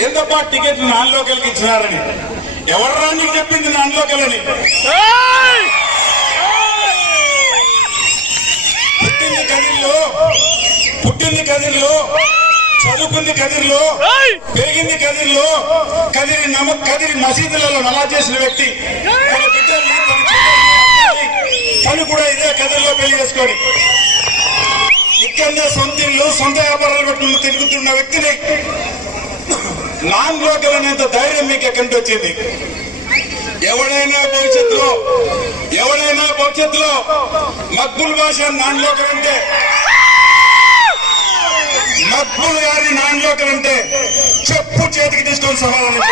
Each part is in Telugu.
ఏందబ్బా టికెట్ నాన్ లోకల్కి ఇచ్చినారని ఎవర్రా నీకు చెప్పింది నాన్ లోకల్ అని పుట్టింది కదిరిలో పుట్టింది కదిరిలో చదువుకుంది కదిరిలో పెరిగింది కదిరిలో కదిరి నమ కదిరి మసీదులలో నమాజ్ చేసిన వ్యక్తి తన బిడ్డల్ని కూడా ఇదే కదిరిలో పెళ్ళి చేసుకొని ముఖ్యంగా సొంత ఇల్లు సొంత వ్యాపారాలు పెట్టుకుని తిరుగుతున్న వ్యక్తిని నాన్ లోకల్ అనేంత ధైర్యం మీకు ఎక్కడి నుంచి వచ్చింది? ఎవడైనా భవిష్యత్తులో ఎవడైనా భవిష్యత్తులో మక్బుల్ భాష నాన్ లోకల్ అంటే మక్బుల్ గారి నాన్ లోకల్ అంటే చెప్పు చేతికి తీసుకొని సమాధానం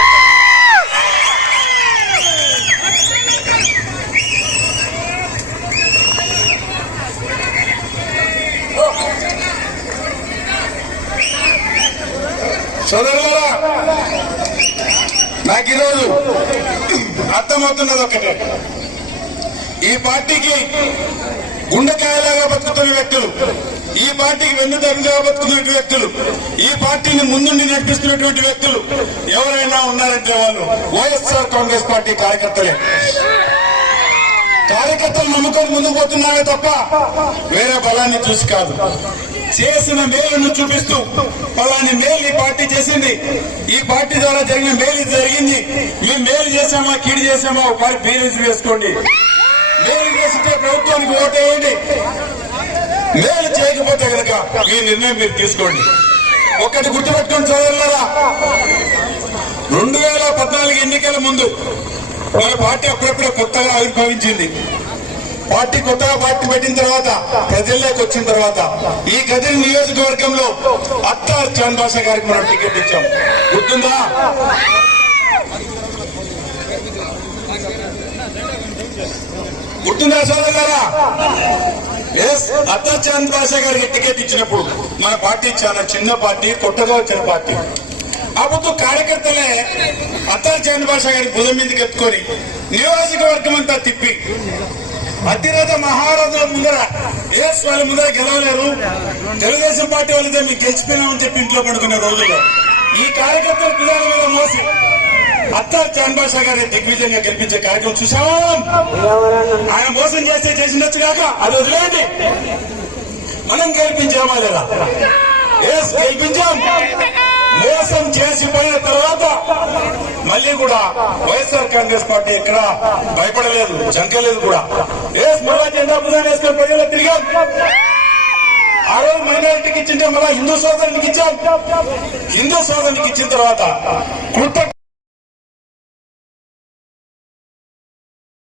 సోదరులారా నాకు ఈరోజు అర్థమవుతున్నది ఒకటే. ఈ పార్టీకి గుండెకాయలాగా బతుకుతున్న వ్యక్తులు ఈ పార్టీకి వెన్నుదరుగా బతుకుతున్నటువంటి వ్యక్తులు ఈ పార్టీని ముందుండి నడిపిస్తున్నటువంటి వ్యక్తులు ఎవరైనా ఉన్నారంటే వాళ్ళు వైఎస్ఆర్ కాంగ్రెస్ పార్టీ కార్యకర్తలే. కార్యకర్తలు నమ్ముకొని ముందుకు పోతున్నామే తప్ప వేరే బలాన్ని చూసి కాదు. చేసిన మేలును చూపిస్తూ పలాని మేలు ఈ పార్టీ చేసింది. ఈ పార్టీ ద్వారా జరిగిన మేలు జరిగింది. మేము మేలు చేసామా కీడు చేసామా ఒకసారి బీరేజ్ వేసుకోండి. మేలు చేస్తుంటే ప్రభుత్వానికి ఓటేయండి. మేలు చేయకపోతే కనుక మీ నిర్ణయం మీరు తీసుకోండి. ఒక్కటి గుర్తుపెట్టుకొని చదవలేరా రెండు వేల పద్నాలుగు ఎన్నికల ముందు మన పార్టీ అప్పుడప్పుడే కొత్తగా ఆవిర్భవించింది. పార్టీ కొత్తగా పార్టీ పెట్టిన తర్వాత ప్రజల్లోకి వచ్చిన తర్వాత ఈ గదిల నియోజకవర్గంలో అత్తార్ చాన్ భాష గారికి మనం టికెట్ ఇచ్చాం. గుర్తుందా? గుర్తుందా సోదరులారా ఎస్ అత్తార్ చాంద్ భాష గారికి టికెట్ ఇచ్చినప్పుడు మన పార్టీ చాలా చిన్న పార్టీ కొత్తగా వచ్చిన పార్టీ. అప్పుడు కార్యకర్తలే అత్తార్ చాంద్ భాష గారి భుజం మీదకి ఎత్తుకొని నియోజకవర్గం అంతా తిప్పి భద్రత మహారథుల ముందర ఎస్ వాళ్ళ ముందర గెలవలేరు. తెలుగుదేశం పార్టీ వాళ్ళతో మీకు గెలిచిపోయినామని చెప్పి ఇంట్లో పడుకునే రోజుల్లో. ఈ కార్యకర్తల పిల్లల మీద మోసి అత్తా చాంద్ గారి దిగ్విజయంగా గెలిపించే కార్యక్రమం చూసాం ఆయన మోసం చేస్తే చేసినట్టు కాక అది వదిలేయండి. మనం గెలిపించామా లేదా? ఎస్ గెలిపించాం. మోసం చేసిపోయిన తర్వాత మళ్ళీ కూడా వైఎస్ఆర్ కాంగ్రెస్ పార్టీ ఎక్కడ భయపడలేదు జంకలేదు కూడా. ఎస్ మళ్ళా జెండా బుధాన్ని వేసుకొని ప్రజలు తిరిగాం. ఆ రోజు మైనారిటీకి ఇచ్చింటే మళ్ళా హిందూ సోదరునికి ఇచ్చాం. హిందూ సోదరునికి ఇచ్చిన తర్వాత కృత